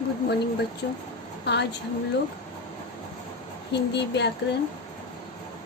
Good morning बच्चों। आज हम लोग हिंदी व्याकरण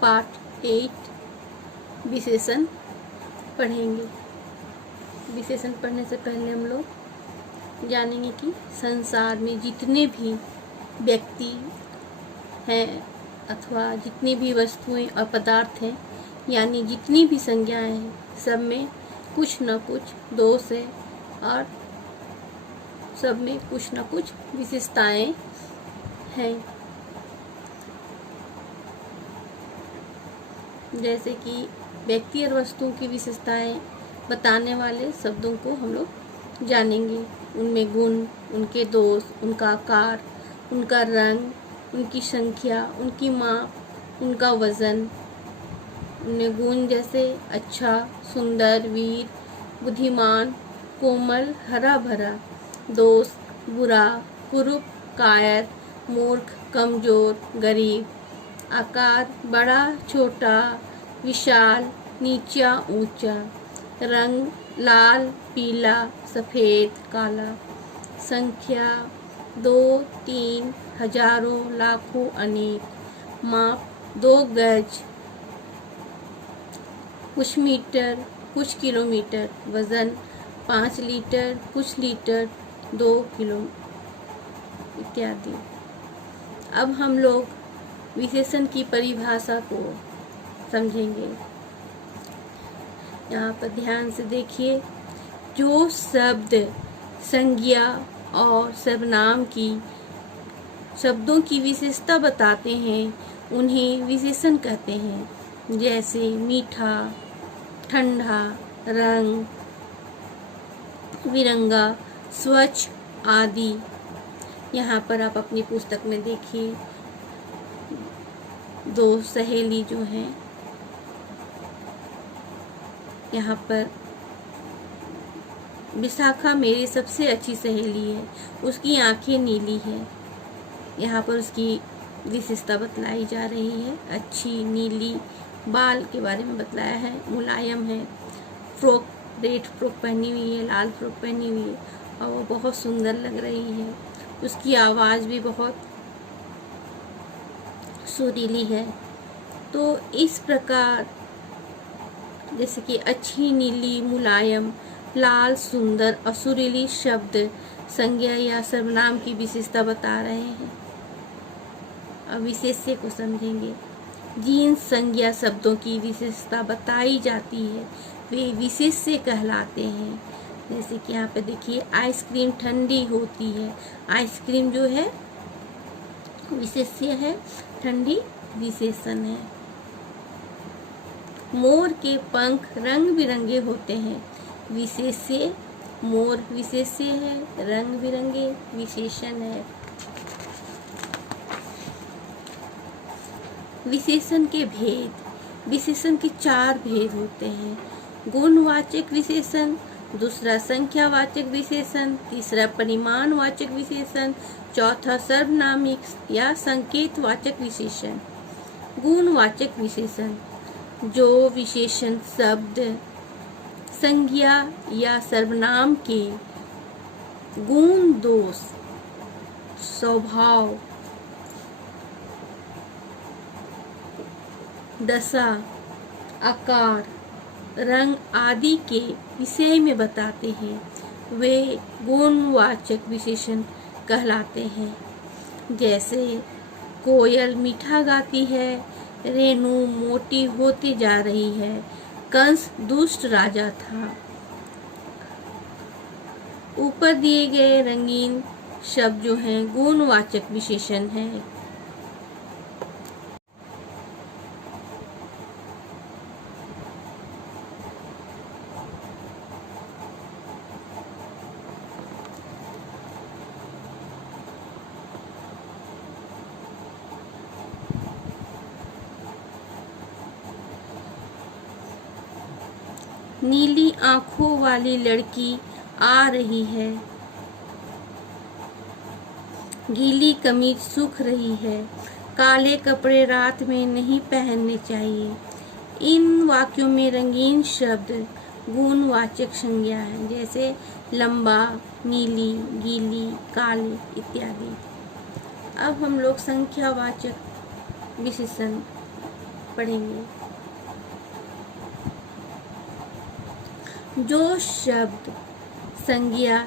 पार्ट 8 विशेषण पढ़ेंगे। विशेषण पढ़ने से पहले हम लोग जानेंगे कि संसार में जितने भी व्यक्ति हैं अथवा जितनी भी वस्तुएं और पदार्थ हैं, यानी जितनी भी संज्ञाएं हैं, सब में कुछ न कुछ दोष है और सब में कुछ न कुछ विशेषताएं हैं। जैसे कि व्यक्ति और वस्तुओं की विशेषताएं बताने वाले शब्दों को हम लोग जानेंगे। उनमें गुण, उनके दोष, उनका आकार, उनका रंग, उनकी संख्या, उनकी माप, उनका वजन। उनमें गुण जैसे अच्छा, सुंदर, वीर, बुद्धिमान, कोमल, हरा भरा। दोष बुरा, कुरूप, कायर, मूर्ख, कमजोर, गरीब। आकार बड़ा, छोटा, विशाल, नीचा, ऊंचा। रंग लाल, पीला, सफेद, काला। संख्या 2, 3, हजारों, लाखों, अनेक। माप 2 गज, कुछ मीटर, कुछ किलोमीटर। वजन 5 लीटर, कुछ लीटर, 2 किलो इत्यादि। अब हम लोग विशेषण की परिभाषा को समझेंगे। यहाँ पर ध्यान से देखिए। जो शब्द संज्ञा और सर्वनाम की शब्दों की विशेषता बताते हैं उन्हें विशेषण कहते हैं। जैसे मीठा, ठंडा, रंग बिरंगा, स्वच्छ आदि। यहाँ पर आप अपनी पुस्तक में देखिए, 2 सहेली जो हैं, यहाँ पर विशाखा मेरी सबसे अच्छी सहेली है, उसकी आंखें नीली है। यहाँ पर उसकी विशेषता बतलाई जा रही है। अच्छी, नीली, बाल के बारे में बतलाया है, मुलायम है, फ्रॉक, रेड फ्रॉक पहनी हुई है, लाल फ्रॉक पहनी हुई है और वो बहुत सुंदर लग रही है। उसकी आवाज़ भी बहुत सुरीली है। तो इस प्रकार जैसे कि अच्छी, नीली, मुलायम, लाल, सुंदर और सुरीली शब्द संज्ञा या सर्वनाम की विशेषता बता रहे हैं। अब विशेष्य को समझेंगे। जिन संज्ञा शब्दों की विशेषता बताई जाती है वे विशेष्य कहलाते हैं। जैसे कि यहाँ पे देखिए, आइसक्रीम ठंडी होती है। आइसक्रीम जो है विशेष्य है, ठंडी विशेषण है। मोर के पंख रंग बिरंगे होते हैं। विशेष्य मोर विशेष्य है, रंग बिरंगे विशेषण है। विशेषण के भेद। विशेषण के 4 भेद होते हैं। गुणवाचक विशेषण, दूसरा संख्यावाचक विशेषण, तीसरा परिमाणवाचक विशेषण, चौथा सर्वनामिक या संकेतवाचक विशेषण। गुणवाचक विशेषण, जो विशेषण शब्द संज्ञा या सर्वनाम के गुण, दोष, स्वभाव, दशा, आकार, रंग आदि के विषय में बताते हैं वे गुणवाचक विशेषण कहलाते हैं। जैसे कोयल मीठा गाती है, रेणु मोटी होती जा रही है, कंस दुष्ट राजा था। ऊपर दिए गए रंगीन शब्द जो हैं गुणवाचक विशेषण हैं। नीली आंखों वाली लड़की आ रही है। गीली कमीज सूख रही है। काले कपड़े रात में नहीं पहनने चाहिए। इन वाक्यों में रंगीन शब्द गुणवाचक संज्ञा है, जैसे लंबा, नीली, गीली, काली इत्यादि। अब हम लोग संख्यावाचक विशेषण पढ़ेंगे। जो शब्द संज्ञा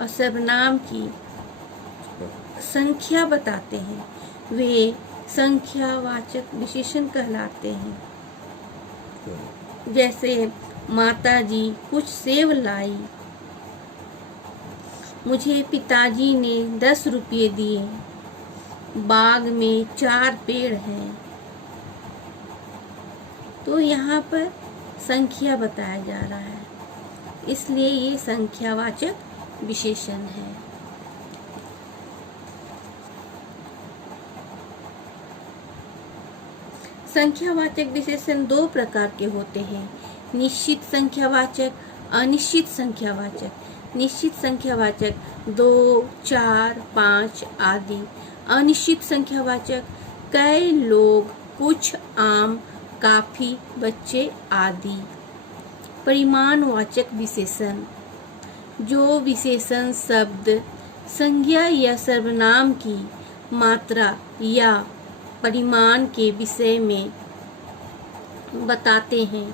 और सर्वनाम की संख्या बताते हैं वे संख्यावाचक विशेषण कहलाते हैं। जैसे माता जी कुछ सेब लाई, मुझे पिताजी ने 10 रुपये दिए, बाग में 4 पेड़ हैं। तो यहाँ पर संख्या बताया जा रहा है, इसलिए ये संख्यावाचक विशेषण है। संख्यावाचक विशेषण 2 प्रकार के होते हैं, निश्चित संख्यावाचक, अनिश्चित संख्यावाचक। निश्चित संख्यावाचक 2, 4, 5 आदि। अनिश्चित संख्यावाचक कई लोग, कुछ, आम, काफी, बच्चे आदि। परिमाणवाचक विशेषण जो विशेषण शब्द संज्ञा या सर्वनाम की मात्रा या परिमाण के विषय में बताते हैं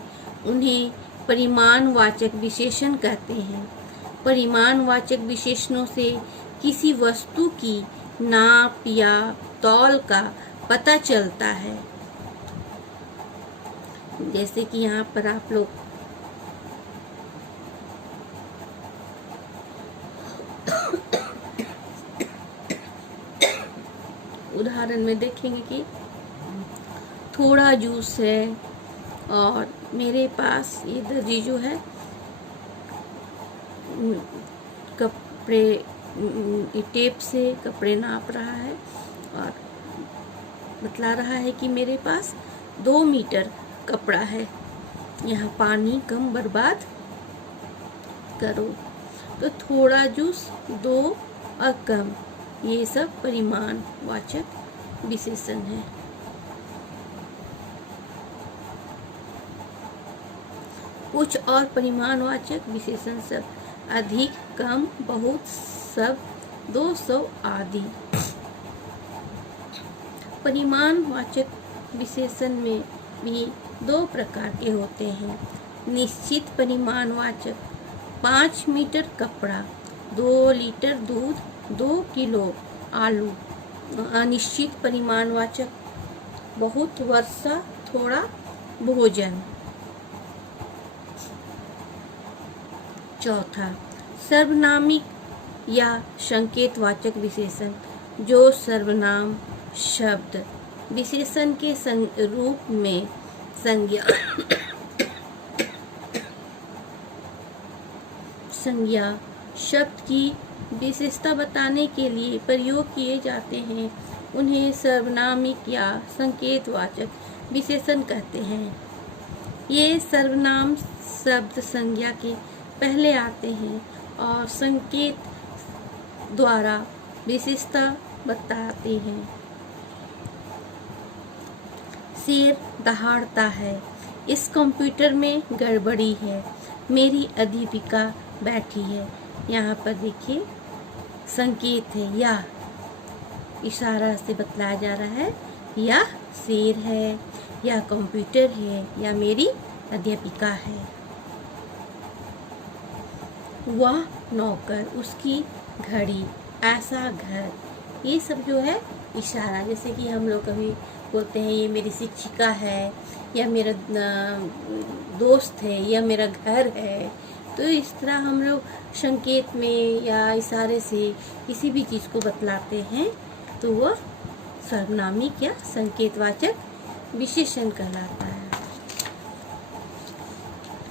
उन्हें परिमाणवाचक विशेषण कहते हैं। परिमाणवाचक विशेषणों से किसी वस्तु की नाप या तौल का पता चलता है। जैसे कि यहाँ पर आप लोग उदाहरण में देखेंगे कि थोड़ा जूस है और मेरे पास ये दर्जी जो है कपड़े टेप से कपड़े नाप रहा है और बतला रहा है कि मेरे पास 2 मीटर कपड़ा है, यहाँ पानी कम बर्बाद करो। तो थोड़ा जूस, 2 और कम, ये सब परिमाणवाचक विशेषण है। कुछ और परिमाणवाचक विशेषण सब अधिक, कम, बहुत, सब, 200 आदि। परिमाणवाचक विशेषण में भी 2 प्रकार के होते हैं, निश्चित परिमाणवाचक 5 मीटर कपड़ा, 2 लीटर दूध, 2 किलो आलू। अनिश्चित परिमाणवाचक बहुत वर्षा, थोड़ा भोजन। चौथा, सर्वनामिक या संकेतवाचक विशेषण जो सर्वनाम शब्द विशेषण के रूप में संज्ञा शब्द की विशेषता बताने के लिए प्रयोग किए जाते हैं, उन्हें सर्वनामिक या संकेतवाचक विशेषण कहते हैं। ये सर्वनाम शब्द संज्ञा के पहले आते हैं और संकेत द्वारा विशेषता बताते हैं। शेर दहाड़ता है, इस कंप्यूटर में गड़बड़ी है, मेरी अध्यापिका बैठी है। यहाँ पर देखिए संकेत है, या इशारा से बतलाया जा रहा है, या शेर है, या कंप्यूटर है, या मेरी अध्यापिका है। वह नौकर, उसकी घड़ी, ऐसा घर, ये सब जो है इशारा। जैसे कि हम लोग कभी बोलते हैं ये मेरी शिक्षिका है, या मेरा दोस्त है, या मेरा घर है। तो इस तरह हम लोग संकेत में या इशारे से किसी भी चीज़ को बतलाते हैं तो वह सर्वनामिक या संकेतवाचक विशेषण कहलाता है।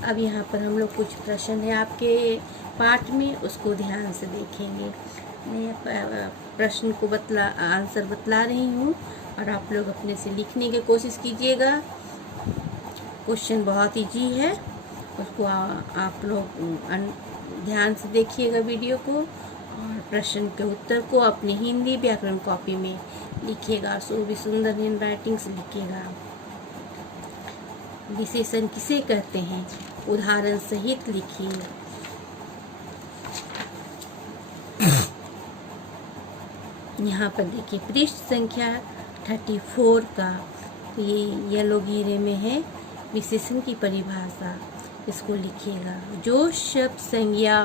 अब यहाँ पर हम लोग कुछ प्रश्न है आपके पाठ में, उसको ध्यान से देखेंगे। मैं प्रश्न को आंसर बतला रही हूँ और आप लोग अपने से लिखने की कोशिश कीजिएगा। क्वेश्चन बहुत इजी है, उसको आप लोग ध्यान से देखिएगा वीडियो को, और प्रश्न के उत्तर को अपनी हिंदी व्याकरण कॉपी में लिखिएगा, सो भी सुंदर हैंड राइटिंग से लिखिएगा। विशेषण किसे कहते हैं? उदाहरण सहित लिखिए। यहाँ पर देखिए पृष्ठ संख्या 34 का ये येलो घेरे में है विशेषण की परिभाषा, इसको लिखिएगा। जो शब्द संज्ञा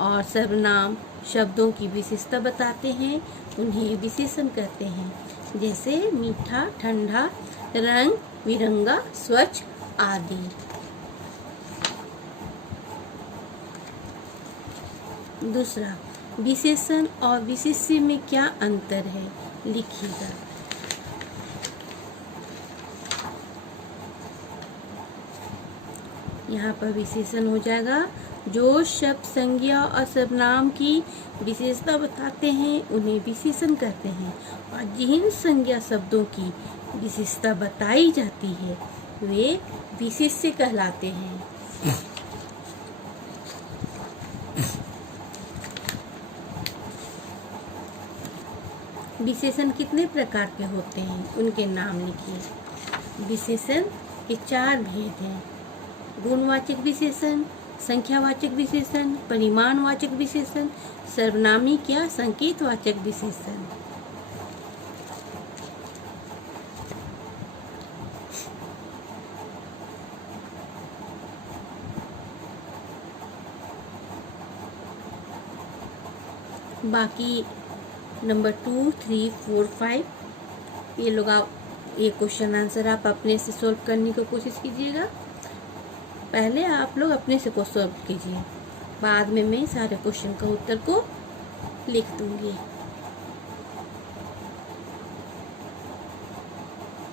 और सर्वनाम शब्दों की विशेषता बताते हैं उन्हें विशेषण कहते हैं, जैसे मीठा, ठंडा, रंग बिरंगा, स्वच्छ आदि। दूसरा, विशेषण और विशेष्य में क्या अंतर है, लिखिएगा। यहाँ पर विशेषण हो जाएगा जो शब्द संज्ञा और सर्वनाम की विशेषता बताते हैं उन्हें विशेषण कहते हैं, और जिन संज्ञा शब्दों की विशेषता बताई जाती है वे विशेष्य कहलाते हैं। विशेषण कितने प्रकार के होते हैं, उनके नाम लिखिए। विशेषण के 4 भेद हैं: गुणवाचक विशेषण, संख्यावाचक विशेषण, परिमाणवाचक विशेषण, सर्वनामिक या संकेतवाचक विशेषण। बाकी नंबर 2, 3, 4, 5 ये लोग आप ये क्वेश्चन आंसर आप अपने से सॉल्व करने की कोशिश कीजिएगा। पहले आप लोग अपने से को सॉल्व कीजिए, बाद में मैं सारे क्वेश्चन का उत्तर को लिख दूंगी।